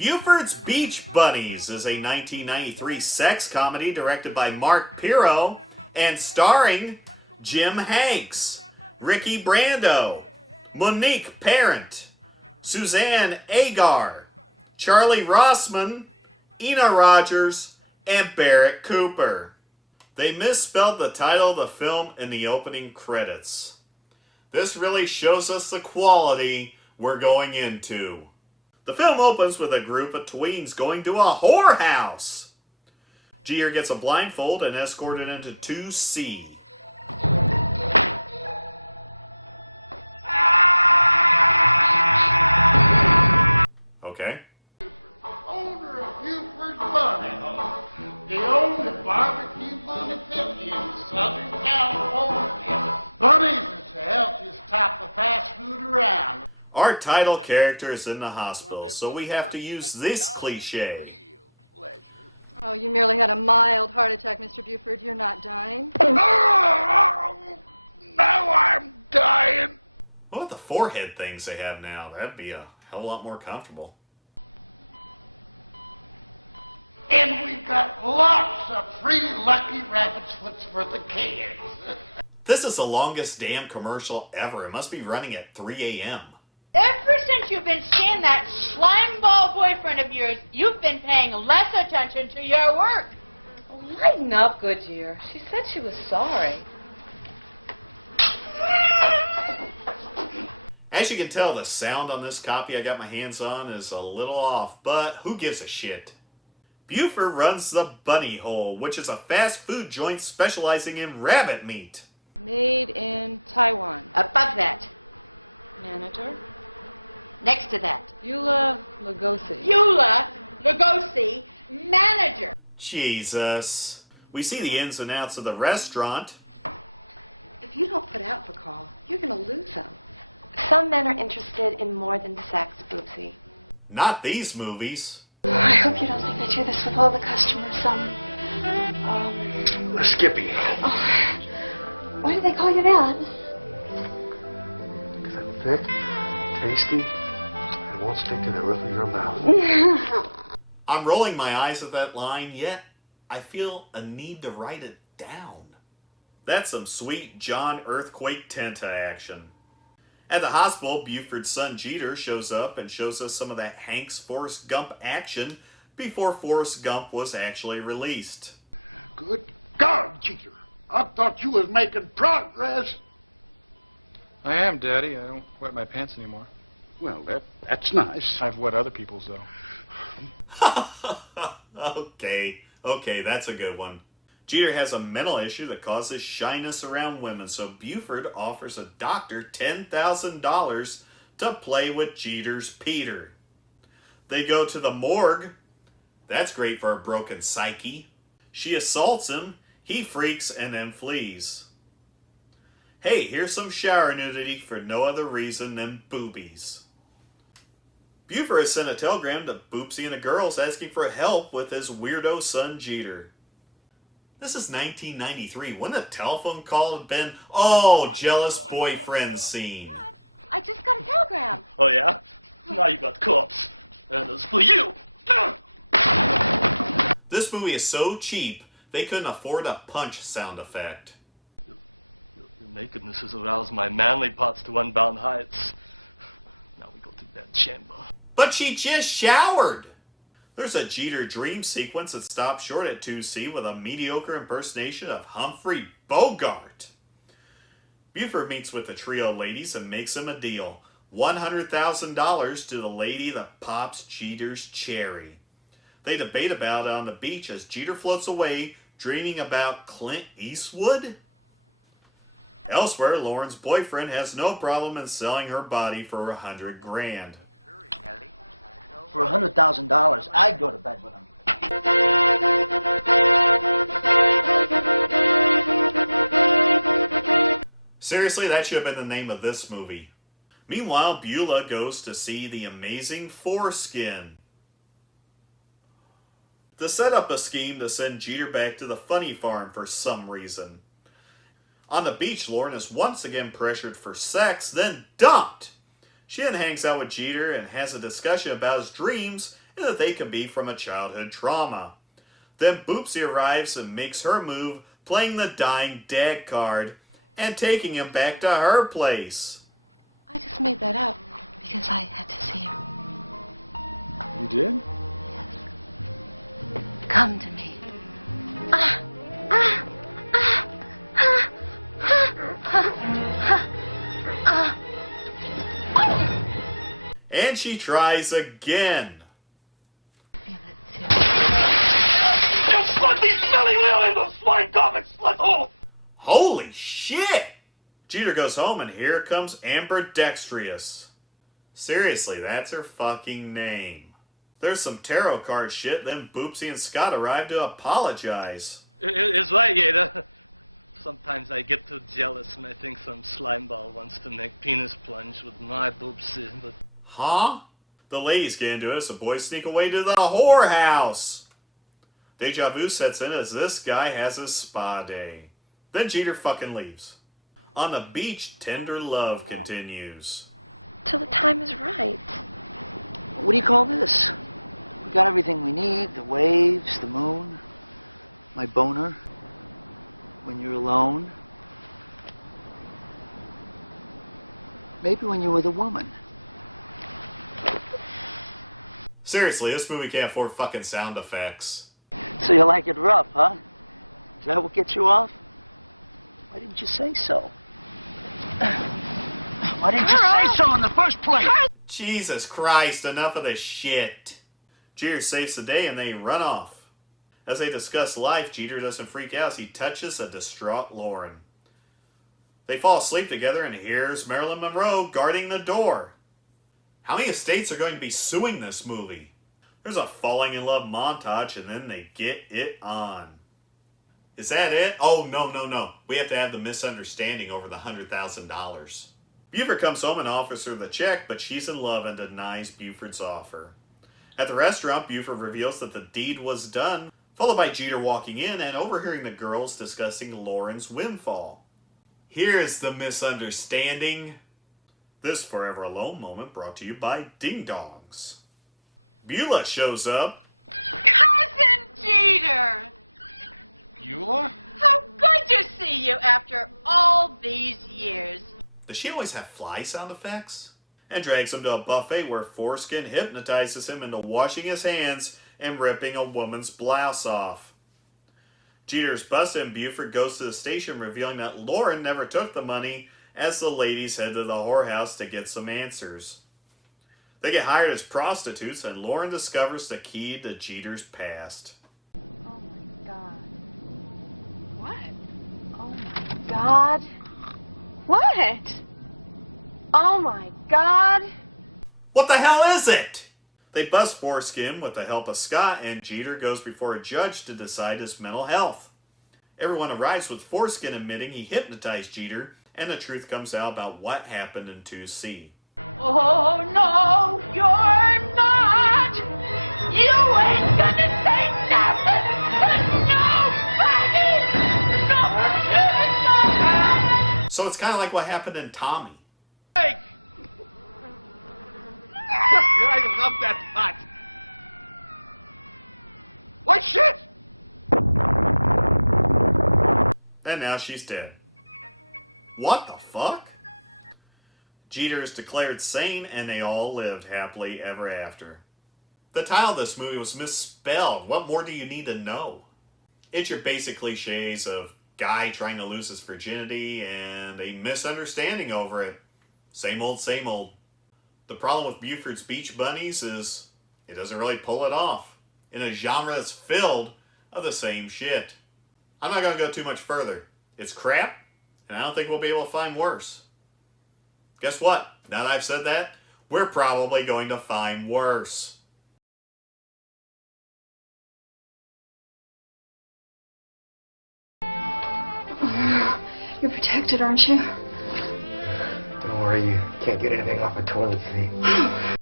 Buford's Beach Bunnies is a 1993 sex comedy directed by Mark Pirro and starring Jim Hanks, Rikki Brando, Monique Parent, Suzanne Ager, Charlie Rossman, Ina Rogers, and Barrett Cooper. They misspelled the title of the film in the opening credits. This really shows us the quality we're going into. The film opens with a group of tweens going to a whorehouse. Jeter gets a blindfold and escorted into 2C. Okay. Our title character is in the hospital, so we have to use this cliche. What about the forehead things they have now? That'd be a hell of a lot more comfortable. This is the longest damn commercial ever. It must be running at 3 a.m. As you can tell, the sound on this copy I got my hands on is a little off, but who gives a shit? Buford runs the Bunny Hole, which is a fast food joint specializing in rabbit meat. Jesus. We see the ins and outs of the restaurant. Not these movies. I'm rolling my eyes at that line, yet I feel a need to write it down. That's some sweet John Earthquake Tenta action. At the hospital, Buford's son Jeter shows up and shows us some of that Hank's Forrest Gump action before Forrest Gump was actually released. Okay, that's a good one. Jeter has a mental issue that causes shyness around women, so Buford offers a doctor $10,000 to play with Jeter's Peter. They go to the morgue. That's great for a broken psyche. She assaults him, he freaks, and then flees. Hey, here's some shower nudity for no other reason than boobies. Buford has sent a telegram to Boopsy and the girls asking for help with his weirdo son Jeter. This is 1993. Wouldn't a telephone call have been, oh, jealous boyfriend scene? This movie is so cheap, they couldn't afford a punch sound effect. But she just showered! There's a Jeter dream sequence that stops short at 2C with a mediocre impersonation of Humphrey Bogart. Buford meets with the trio of ladies and makes them a deal. $100,000 to the lady that pops Jeter's cherry. They debate about it on the beach as Jeter floats away, dreaming about Clint Eastwood. Elsewhere, Lauren's boyfriend has no problem in selling her body for $100,000. Seriously, that should have been the name of this movie. Meanwhile, Beulah goes to see the amazing foreskin. To set up a scheme to send Jeter back to the funny farm for some reason. On the beach, Lauren is once again pressured for sex, then dumped. She then hangs out with Jeter and has a discussion about his dreams and that they can be from a childhood trauma. Then Boopsie arrives and makes her move, playing the dying dad card and taking him back to her place. And she tries again. Holy shit! Jeter goes home and here comes Ambidextrous. Seriously, that's her fucking name. There's some tarot card shit, then Boopsie and Scott arrive to apologize. Huh? The ladies get into it as the boys sneak away to the whorehouse. Deja vu sets in as this guy has his spa day. Then Jeter fucking leaves. On the beach, tender love continues. Seriously, this movie can't afford fucking sound effects. Jesus Christ, enough of this shit. Jeter saves the day and they run off. As they discuss life, Jeter doesn't freak out as he touches a distraught Lauren. They fall asleep together and here's Marilyn Monroe guarding the door. How many estates are going to be suing this movie? There's a falling in love montage and then they get it on. Is that it? Oh, no. We have to have the misunderstanding over the $100,000. Buford comes home and offers her the check, but she's in love and denies Buford's offer. At the restaurant, Buford reveals that the deed was done, followed by Jeter walking in and overhearing the girls discussing Lauren's windfall. Here's the misunderstanding. This Forever Alone moment brought to you by Ding Dongs. Beulah shows up. Does she always have fly sound effects? And drags him to a buffet where Foreskin hypnotizes him into washing his hands and ripping a woman's blouse off. Jeter's busted and Buford goes to the station revealing that Lauren never took the money as the ladies head to the whorehouse to get some answers. They get hired as prostitutes and Lauren discovers the key to Jeter's past. What the hell is it? They bust Foreskin with the help of Scott and Jeter goes before a judge to decide his mental health. Everyone arrives with Foreskin admitting he hypnotized Jeter and the truth comes out about what happened in 2C. So it's kind of like what happened in Tommy. And now she's dead. What the fuck? Jeter is declared sane and they all lived happily ever after. The title of this movie was misspelled. What more do you need to know? It's your basic cliches of guy trying to lose his virginity and a misunderstanding over it. Same old, same old. The problem with Buford's Beach Bunnies is it doesn't really pull it off in a genre that's filled of the same shit. I'm not going to go too much further. It's crap, and I don't think we'll be able to find worse. Guess what? Now that I've said that, we're probably going to find worse.